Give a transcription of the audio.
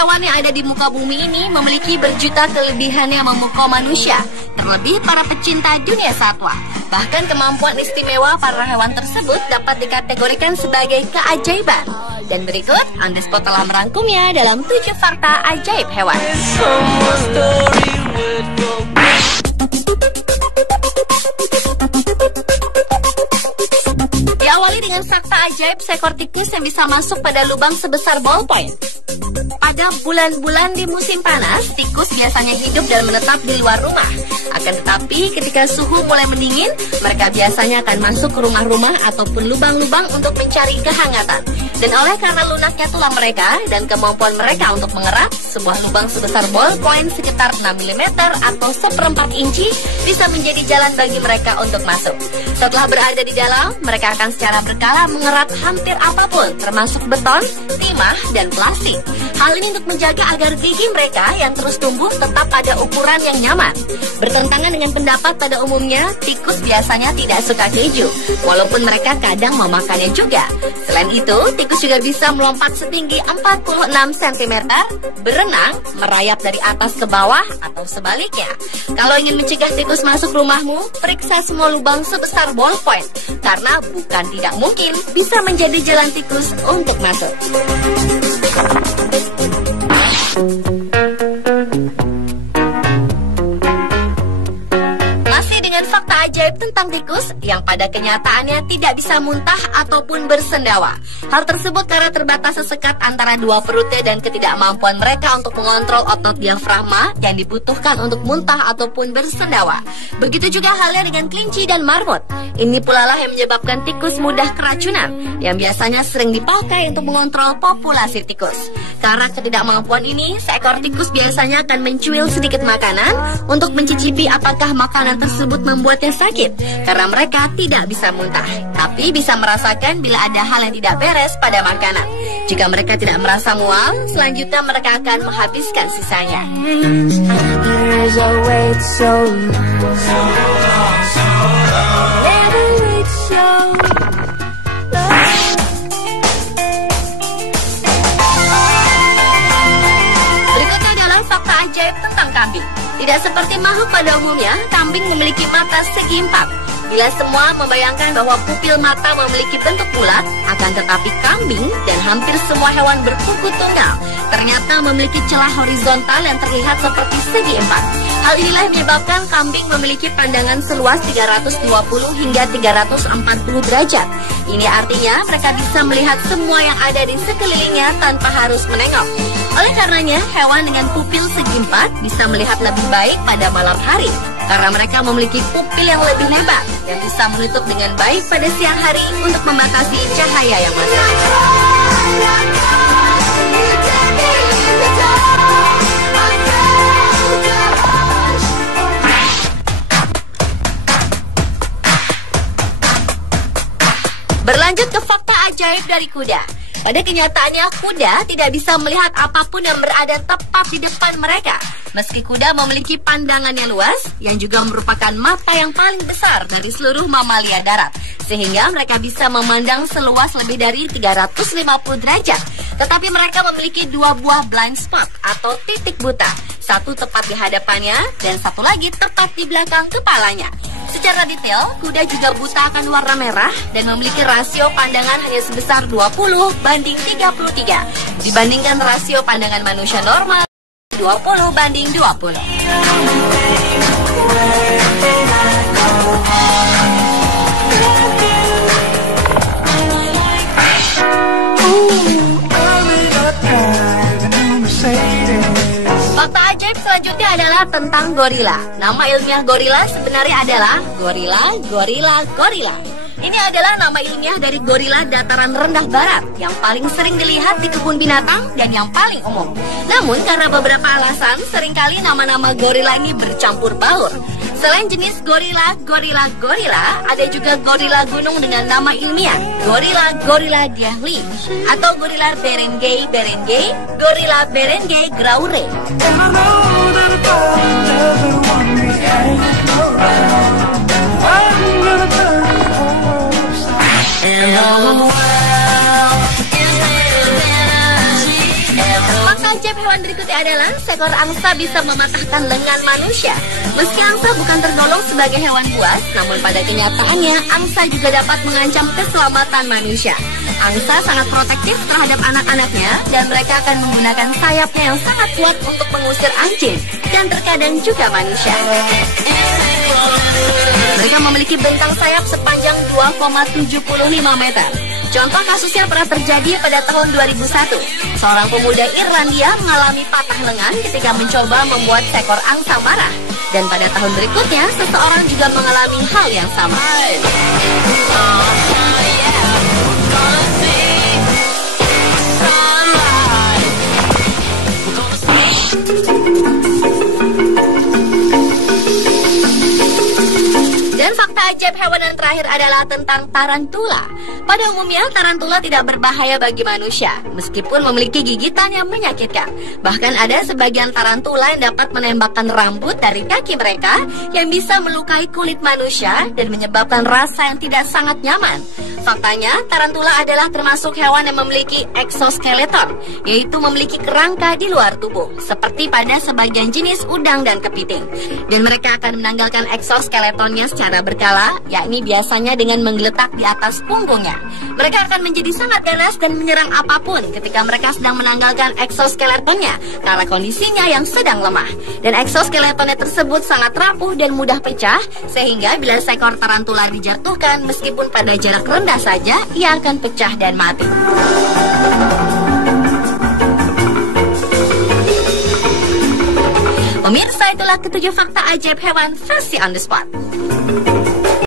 hewan yang ada di muka bumi ini memiliki berjuta kelebihan yang memukau manusia, terlebih para pecinta dunia satwa. Bahkan kemampuan istimewa para hewan tersebut dapat dikategorikan sebagai keajaiban. Dan berikut, On The Spot telah merangkumnya dalam 7 fakta ajaib hewan. Diawali dengan fakta ajaib seekor tikus yang bisa masuk pada lubang sebesar ballpoint. Pada bulan-bulan di musim panas, tikus biasanya hidup dan menetap di luar rumah. Akan tetapi, ketika suhu mulai mendingin, mereka biasanya akan masuk ke rumah-rumah ataupun lubang-lubang untuk mencari kehangatan. Dan oleh karena lunaknya tulang mereka dan kemampuan mereka untuk mengerat, sebuah lubang sebesar ballpoint sekitar 6 mm atau 1/4 inci bisa menjadi jalan bagi mereka untuk masuk. Setelah berada di dalam, mereka akan secara berkala mengerat hampir apapun, termasuk beton, timah, dan plastik. Hal ini untuk menjaga agar gigi mereka yang terus tumbuh tetap pada ukuran yang nyaman. Bertentangan dengan pendapat pada umumnya, tikus biasanya tidak suka keju, walaupun mereka kadang memakannya juga. Selain itu, tikus juga bisa melompat setinggi 46 cm, berenang, merayap dari atas ke bawah, atau sebaliknya. Kalau ingin mencegah tikus masuk rumahmu, periksa semua lubang sebesar ballpoint, karena bukan tidak mungkin bisa menjadi jalan tikus untuk masuk. Masih dengan fakta ajaib tentang tikus yang pada kenyataannya tidak bisa muntah ataupun bersendawa. Hal tersebut karena terbatas sesekat antara dua perutnya dan ketidakmampuan mereka untuk mengontrol otot diafragma yang dibutuhkan untuk muntah ataupun bersendawa. Begitu juga halnya dengan kelinci dan marmut. Ini pula lah yang menyebabkan tikus mudah keracunan, yang biasanya sering dipakai untuk mengontrol populasi tikus. Karena ketidakmampuan ini, seekor tikus biasanya akan mencuil sedikit makanan untuk mencicipi apakah makanan tersebut membuatnya sakit, karena mereka tidak bisa muntah, tapi bisa merasakan bila ada hal yang tidak beres pada makanan. Jika mereka tidak merasa mual, selanjutnya mereka akan menghabiskan sisanya. Berikutnya adalah fakta ajaib tentang kambing. Tidak seperti makhluk pada umumnya, kambing memiliki mata segi 4. Bila semua membayangkan bahwa pupil mata memiliki bentuk bulat, akan tetapi kambing dan hampir semua hewan berkuku tunggal ternyata memiliki celah horizontal yang terlihat seperti segi 4. Hal inilah yang menyebabkan kambing memiliki pandangan seluas 320 hingga 340 derajat. Ini artinya mereka bisa melihat semua yang ada di sekelilingnya tanpa harus menengok. Oleh karenanya, hewan dengan pupil segi 4 bisa melihat lebih baik pada malam hari, karena mereka memiliki pupil yang lebih lebar yang bisa menutup dengan baik pada siang hari untuk membatasi cahaya yang masuk. Berlanjut ke fakta ajaib dari kuda. Pada kenyataannya, kuda tidak bisa melihat apapun yang berada tepat di depan mereka. Meski kuda memiliki pandangan yang luas, yang juga merupakan mata yang paling besar dari seluruh mamalia darat, sehingga mereka bisa memandang seluas lebih dari 350 derajat. Tetapi mereka memiliki 2 buah blind spot atau titik buta, satu tepat di hadapannya dan satu lagi tepat di belakang kepalanya. Secara detail, kuda juga buta akan warna merah dan memiliki rasio pandangan hanya sebesar 20:33 dibandingkan rasio pandangan manusia normal 20:20. Fakta ajaib selanjutnya adalah tentang gorila. Nama ilmiah gorila sebenarnya adalah gorila. Ini adalah nama ilmiah dari gorila dataran rendah barat yang paling sering dilihat di kebun binatang dan yang paling umum. Namun karena beberapa alasan, seringkali nama-nama gorila ini bercampur baur. Selain jenis gorila, ada juga gorila gunung dengan nama ilmiah Gorilla diahli atau gorila Berengay, gorila Berengay graure. Fakta ajaib hewan berikutnya adalah seekor angsa bisa mematahkan lengan manusia. Meski angsa bukan tergolong sebagai hewan buas, namun pada kenyataannya angsa juga dapat mengancam keselamatan manusia. Angsa sangat protektif terhadap anak-anaknya dan mereka akan menggunakan sayapnya yang sangat kuat untuk mengusir anjing dan terkadang juga manusia. Mereka memiliki bentang sayap sepanjang 2,75 meter. Contoh kasusnya pernah terjadi pada tahun 2001. Seorang pemuda Irlandia mengalami patah lengan ketika mencoba membuat seekor angsa marah. Dan pada tahun berikutnya, seseorang juga mengalami hal yang sama. Dan fakta ajaib hewan yang terakhir adalah tentang tarantula. Pada umumnya, tarantula tidak berbahaya bagi manusia, meskipun memiliki gigitan yang menyakitkan. Bahkan ada sebagian tarantula yang dapat menembakkan rambut dari kaki mereka yang bisa melukai kulit manusia dan menyebabkan rasa yang tidak sangat nyaman. Faktanya, tarantula adalah termasuk hewan yang memiliki exoskeleton, yaitu memiliki kerangka di luar tubuh, seperti pada sebagian jenis udang dan kepiting. Dan mereka akan menanggalkan exoskeletonnya secara berkala, yakni biasanya dengan menggeletak di atas punggungnya. Mereka akan menjadi sangat ganas dan menyerang apapun ketika mereka sedang menanggalkan exoskeletonnya, karena kondisinya yang sedang lemah. Dan exoskeletonnya tersebut sangat rapuh dan mudah pecah, sehingga bila seekor tarantula dijatuhkan meskipun pada jarak rendah saja, ia akan pecah dan mati. Pemirsa, itulah ketujuh fakta ajaib hewan versi on the spot.